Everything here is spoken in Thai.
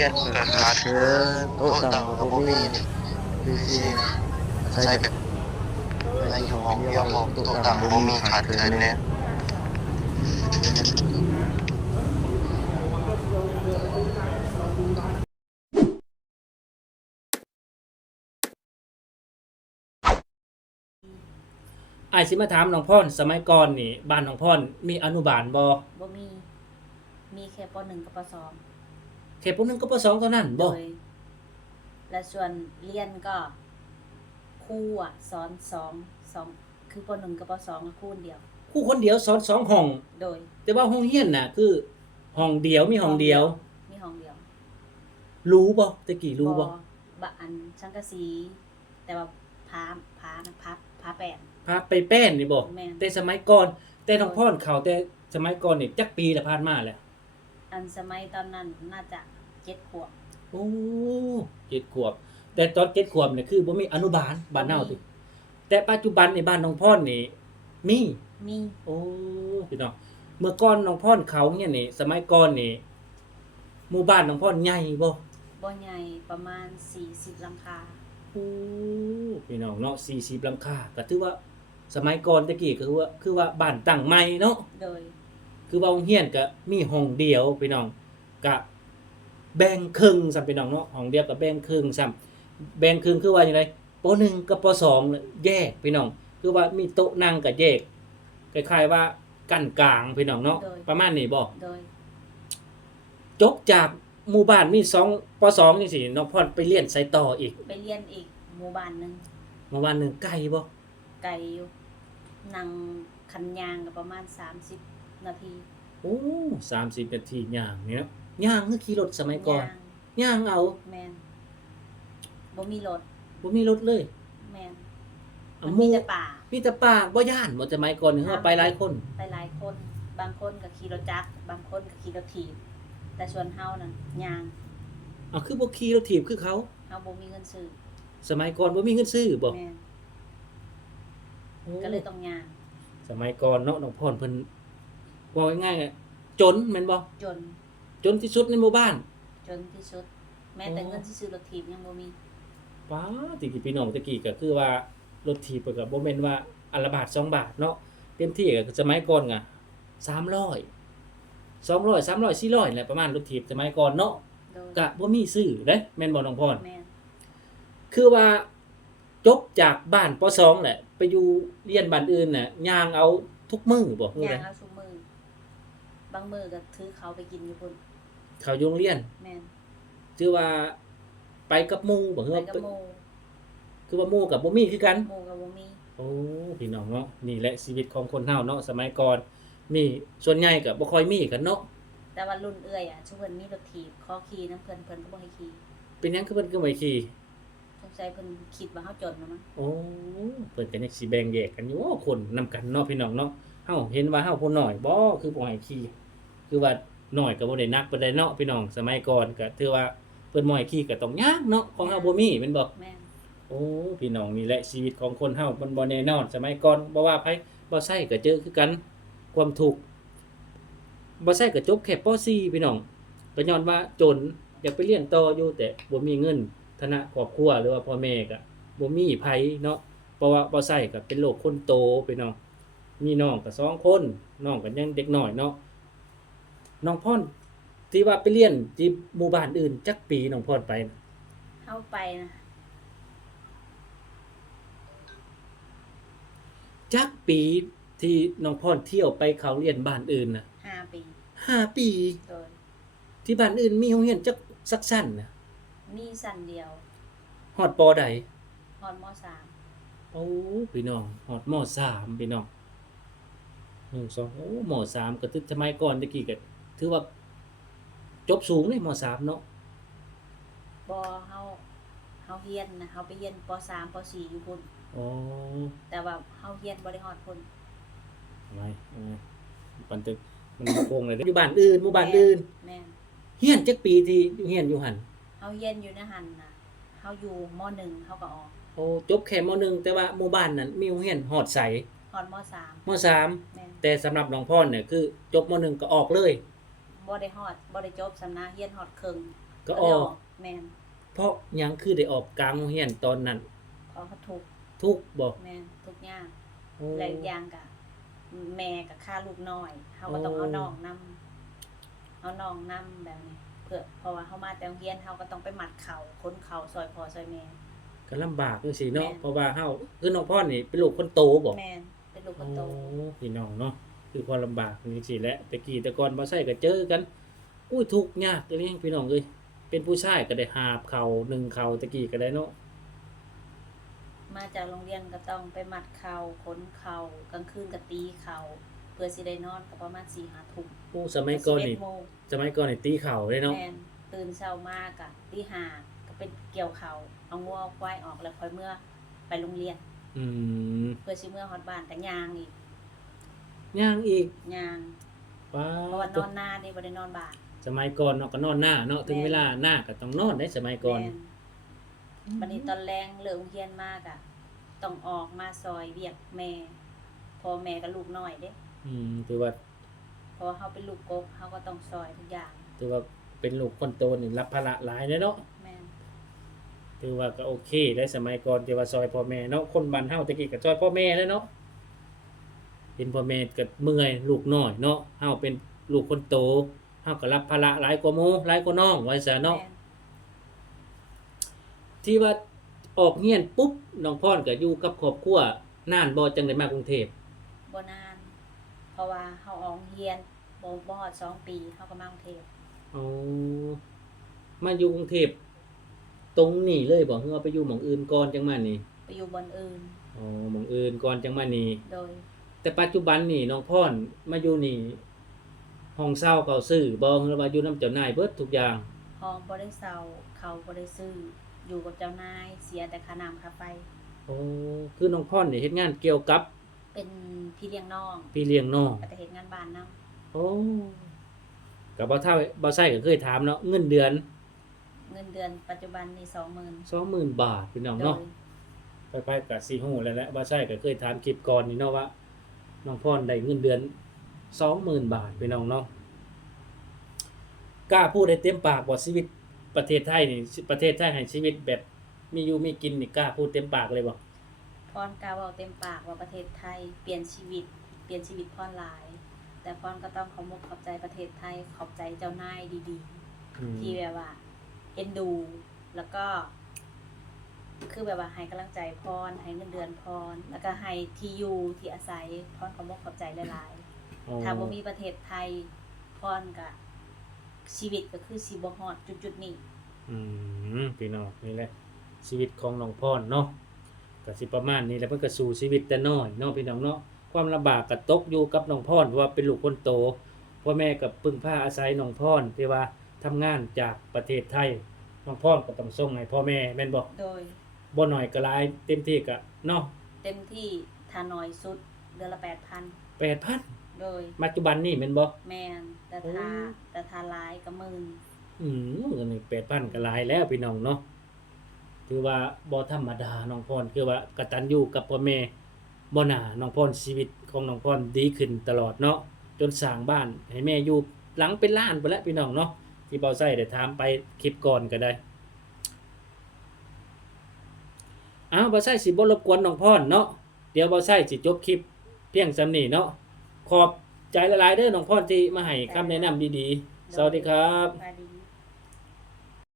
รียนก็ขาดเคินโต๊ะต่ำก็บ่มีคือสิใช้แบบในห้องเดียวโต๊ะต่ำบ่มีขาดเคินเนี่ยอ้ายสิมาถามน้องพรสมัยก่อนนี่บ้านน้องพรมีอนุบาลบ่ บ่มี มีแค่ป .1 กับป แค่ป .1 กับป .2 เท่านั้น .2 โด บ่ ยและส่วนเรียนก็ครูสอน2คือป .1 กับป .2 ครูคนเดียว ครูคนเดียวสอน2ห้อง โดย แต่ว่าห้องเรียนน่ะคือห้องเดียวมีห้องเดียว มีห้องเดียว รู้บ่ตะกี้รู้บ่ บะอันสังกะสีแต่ว่าพาแป้น พาไปแป้นนี่บ่ แม่น แต่สมัยก่อนแต่น้องพรเขาแต่สมัยก่อนนี่จักปีละผ่านมาแล้ว อันสมัยตอนนั้นน่าจะ7 ขวบ โอ้7 ขวบแต่ตอน7 ขวบนี่คือบ่มีอนุบาลบ้านเฮาติแต่ปัจจุบันในบ้านน้องพรนี่มี มี โอ้พี่น้องเมื่อก่อนน้องพรเขาเนี่ยนี่สมัยก่อนนี่หมู่บ้านน้องพรใหญ่บ่ บ่ใหญ่ประมาณ40หลังคา โอ้พี่น้องเนาะ40หลังคาก็ถือว่าสมัยก่อนตะกี้ก็คือว่าบ้านตั้งใหม่เนาะ โดย คือว่าโรงเรียนก็มีห้องเดียวพี่น้องก็แบ่งครึ่งซ้ำพี่น้องเนาะห้องเดียวก็แบ่งครึ่งซ้ำแบ่งครึ่งคือว่าจังไดป .1 กับป .2 แยกพี่น้องคือว่ามีโต๊ะนั่งก็แยกคล้ายๆว่ากั้นกลางพี่น้องเนาะประมาณนี้บ่ โดย จบจากหมู่บ้านมี2ป .2 จังซี่น้องพรไปเรียนไสต่ออีก ไปเรียนอีกหมู่บ้านหนึง หมู่บ้านหนึงไกลบ่ ไกลอยู่นั่งคันยางก็ประมาณ30นาที โอ้30นาทีย่างเนี่ยย่างคือขี่รถสมัยก่อน ย่าง ย่างเอา แม่นบ่มีรถ บ่มีรถเลย แม่น อ่ะ มัน ห มี มู่ แต่ป่า มีแต่ป่าบ่ย่านบ่สมัยก่อนนี่เฮาไปหลายคน ไปหลายคน บางคนก็ขี่รถจักรบางคนก็ขี่รถถีบแต่ส่วนเฮานั่นย่าง อ้าวคือบ่ขี่รถถีบคือเขา เฮาบ่มีเงินซื้อ สมัยก่อนบ่มีเงินซื้อบ่ แม่น โอ้ ก็เลยต้องย่าง สมัยก่อนเนาะน้องพรเพิ่นว่าง่ายๆอะจนแม่นบ่ จน จนที่สุดในหมู่บ้าน จนที่สุด แม้แต่เงินที่ซื้อรถถีบยังบ่มี ป๊าตะกี้พี่น้องตะกี้ก็คือว่ารถถีบเพิ่นก็บ่แม่นว่าอันละบาท2บาทเนาะเต็มที่ก็สมัยก่อนก็300 200 300 400แหละประมาณรถถีบสมัยก่อนเนาะ โดย ก็บ่มีซื้อเด้แม่นบ่น้องพร แม่น คือว่าจบจากบ้านป .2 แหละไปอยู่เรียนบ้านอื่นน่ะย่างเอาทุกมื้อบ่คือ ย่า ได งเอาซุมื้อบางมื้อก็ถือเขาไปกินอยู่พุ่น เขาอยู่โรงเรียน แม่น ชื่อว่าไปกับหมู่บ่คือ ไป ว่า กับหมู่ คือว่าหมู่กับบ่มีคือกัน หมู่ก็บ่มี โอ้พี่น้องเนาะนี่แหละชีวิตของคนเฮาเนาะสมัยก่อนมีส่วนใหญ่ก็บ่ค่อยมีกันเนาะ แต่ว่ารุ่นเอื้อยชุเพิ่นมีรถถีบขอขี่นำเพิ่นก็บ่ให้ขี่ เป็นหยังคือเพิ่นคือไม่ขี่ สงสัยเพิ่นคิดว่าเฮาจนนะมั้ง โอ้เพิ่นก็ยังสิแบ่งแยกกันอยู่โอ้คนนํกันเนาะพี่น้องเนาะเฮาเห็นว่าเฮาผู้น้อยบ่คือบ่ให้ขี่คือว่าน้อยก็บ่ได้นักปานใดเนาะพี่น้องสมัยก่อนก็ถือว่าเพิ่นบ่ให้ขี่ก็ต้องยากเนาะของเฮาบ่มีแม่นบ่ แม่น โอ้พี่น้องนี่แหละชีวิตของคนเฮามันบ่แน่นอนสมัยก่อนบ่ว่าไผบ่ใช่ก็เจอคือกันความทุกข์บ่ใช่ก็จบแค่ป .4 พี่น้องก็ย้อนว่าจนอยากไปเรียนต่ออยู่แต่บ่มีเงินฐานะครอบครัวหรือว่าพ่อแม่ก็บ่มีไผเนาะเพราะว่าบ่ใช่ก็เป็นโรคคนโตพี่น้องมีน้องก็2คนน้องก็ยังเด็กน้อยเนาะน้องพรที่ว่าไปเรียนที่หมู่บ้านอื่นจักปีน้องพรไป เฮาไปนะ จักปีที่น้องพรเที่ยวไปเขาเรียนบ้านอื่นน่ะ 5 ปี 5 ปี โดย ที่บ้านอื่นมีโรงเรียนจักสักสั้นน่ะ มีสั้นเดียว ฮอดปใด ฮอดม โอ้พี่น้องฮอดม3พี่น้อง1 2โอ้ม3ก็คือสมัยก่อนตะกี้ก็ถือว่าจบสูงเลยม3เนาะ .3 บ่เฮาเรียนนะเฮาไปเรียนป .3 ป .4 อยู่พุ่น อ๋อ แต่ว่าเฮาเรียนบ่ได้ฮอดพุ่น ไม่ปันตึกมันโกงเลยอยู่บ้านอื่นหมู่บ้านอื่น แม่น เรียนจักปีที่เรียนอยู่หั่น เฮาเรียนอยู่ในหันน่ะเฮาอยู่ม .1 เฮาก็ออก โอ้จบแค่ม1แต่ว่าหมู่บ้านนั้นมีโรงเรียนฮอดไส ฮอดม .3 ม3 แม่น แต่สำหรับน้องพรเนี่ยคือจบม .1 ก็ออกเลย บ่ได้ฮอดบ่ได้จบสำนักเรียนฮอดครึ่ง ก ก็ออก แม่น เพราะหยังคือได้ออกกลางโรงเรียนตอนนั้น เพราะเขาทุกข์ ทุกข์บ่ แม่นทุกข์ยาก โอ้ และอีกอย่างก็แม่ก็ฆ่าลูกน้อยเฮาก็ต้องเอาน้องนํแบบนี้เพื่อเพราะว่าเฮามาแต่โรงเรียนเฮาก็ต้องไปมัดเข่าค้นเข่าซอยพ่อซอยแม่ ก็ลำบากจังซี่เนาะ แม่น เพราะว่าเฮาคือน้องพรนี่เป็นลูกคนโตบ่ แม่นเป็นลูกค โอ้ นโต พี่น้องเนาะคือความลำบากจังซี่แหละแต่กี้แต่ก่อนบ่ใช่ก็เจอกันอุ้ยทุกข์ยากจังนี้พี่น้องเอ้ยเป็นผู้ชายก็ได้หาบเข่านึ่งเข่าแต่กี้ก็ได้เนาะ มาจากโรงเรียนก็ต้องไปมัดเข่าค้นเข่ากลางคืนก็ตีเข่าเพื่อสิได้นอนก็ประมาณ 4-5 ทุ่ม โอ้สมัยก่อนนี่ 11โมง สมัยก่อนนี่ตีเข่าเลยเนาะ แม่นตื่นเช้ามากอะตีห้าก็เป็นเกี่ยวเข่าเอางัวเอาควายออกแล้วค่อยเมื่อไปโรงเรียน อืม เพื่อสิเมื่อฮอดบ้านก็ย่างอีก ย่างอีก ย่าง ว้า เพราะว่านอนนานี่บ่ได้นอนบ้าน สมัยก่อนเนาะก็นอนหน้าเนาะถึง แม่น เวลาหน้าก็ต้องนอนได้สมัยก่อน แม่บัดนี้ตอนแรงเลิกโรงเรียนมากอะต้องออกมาซอยเวียกแม่พ่อแม่กับลูกน้อยเด้ ถือว่า เพราะว่าเฮาเป็นลูกกบเฮาก็ต้องซอยทุกอย่าง ถือว่าเป็นลูกคนโตนี่รับภาระหลายเลยเนาะ แม่น ถือว่าก็โอเคได้สมัยก่อนที่ว่าซอยพ่อแม่เนาะคนบ้านเฮาตะกี้ก็ซอยพ่อแม่เลยเนาะเห็นพ่อแม่ก็เมื่อยลูกน้อยเนาะเฮาเป็นลูกคนโตเฮาก็รับภาระหลายกว่าหมู่หลายกว่าน้องว่าซั่นเนาะ แม่น ที่ว่าออกเรียนปุ๊บน้องพรก็อยู่กับครอบครัวนานบ่จังได้มากรุงเทพ บ่นาน เพราะว่าเฮาออกโรงเรียนบ่ฮอด2 ปีเฮาก็มากรุงเทพ อ๋อมาอยู่กรุงเทพตรงนี้เลยบ่คือว่าไปอยู่หม้องอื่นก่อนจังมานี่ ไปอยู่บอนอื่น อ๋อหม้องอื่นก่อนจังมานี่ โดย แต่ปัจจุบันนี่น้องพรมาอยู่นี่ห้องเช่าเขาซื้อบ่หรือว่าอยู่นำเจ้านายเบิดทุกอย่าง ห้องบ่ได้เซาเขาบ่ได้ซื้ออยู่กับเจ้านายเสียแต่ค่าน้ำค่าไฟ โอ้คือน้องพรนี่เฮ็ดงานเกี่ยวกับ เป็นพี่เลี้ยงน้อง พี่เลี้ยงน้อง ก็จะเฮ็ดงานบ้านนำ โอ้ก็บ่เท่าบ่ใช่ก็เคยถามเนาะเงินเดือน เงินเดือนปัจจุบันนี่ 20,000 20,000 บาทพี่น้อง โด เนาะ ย ไปๆก็สิฮู้แล้วแหละบ่ใช่ก็เคยถามคลิปก่อนนี่เนาะว่าน้องพรได้เงินเดือน 20,000 บาทพี่น้องเนาะกล้าพูดได้เต็มปากว่าชีวิตประเทศไทยนี่ประเทศไทยให้ชีวิตแบบมีอยู่มีกินนี่กล้าพูดเต็มปากเลยบ่ พรกล่าวเว้าเต็มปากว่าประเทศไทยเปลี่ยนชีวิตพรหลาย แต่พรก็ต้องขอบคุณขอบใจประเทศไทยขอบใจเจ้านายดีๆ ที่แบบว่าเอ็นดู แล้วก็ คือแบบว่าให้กำลังใจพรให้เงินเดือนพรแล้วก็ให้ที่อยู่ที่อาศัยพรขอบคุณขอบใจหลาย อ๋อ ๆถ้าบ่มีประเทศไทยพรก็ชีวิตก็คือสิบ่ฮอดจุดๆนี้ พี่น้องนี่แหละชีวิตของน้องพรเนาะก็สิประมาณนี้แหละเพิ่นก็สู่ชีวิตแต่น้อยเนาะพี่น้องเนาะความลำบากก็ตกอยู่กับน้องพรเพราะว่าเป็นลูกคนโตพ่อแม่ก็พึ่งพาอาศัยน้องพรที่ว่าทำงานจากประเทศไทยน้องพรก็ต้องส่งให้พ่อแม่แม่นบ่ โดย บ่น้อยก็หลายเต็มที่ก็เนาะ เต็มที่ถ้าน้อยสุดเดือนละ 8,000 8,000 โดย ปัจจุบันนี่แม่นบ่ แม่นแต่ถ้าหลายก็หมื่น เงินนี่ 8,000 ก็หลายแล้วพี่น้องเนาะถือว่าบ่ธรรมดาน้องพรคือว่ากตัญญูกับพ่อแม่บ่น่าน้องพรชีวิตของน้องพรดีขึ้นตลอดเนาะจนสร้างบ้านให้แม่อยู่หลังเป็นล้านไปแล้วพี่น้องเนาะที่เบาไส้ได้ถามไปคลิปก่อนก็ได้เบาไส้สิบ่รบกวนน้องพรเนาะเดี๋ยวเบาไส้สิจบคลิปเพียงส่ำนี้เนาะขอบใจหลายๆเด้อน้องพรที่มาให้คำแนะนำดีๆสวัสดีครับ สวัสดี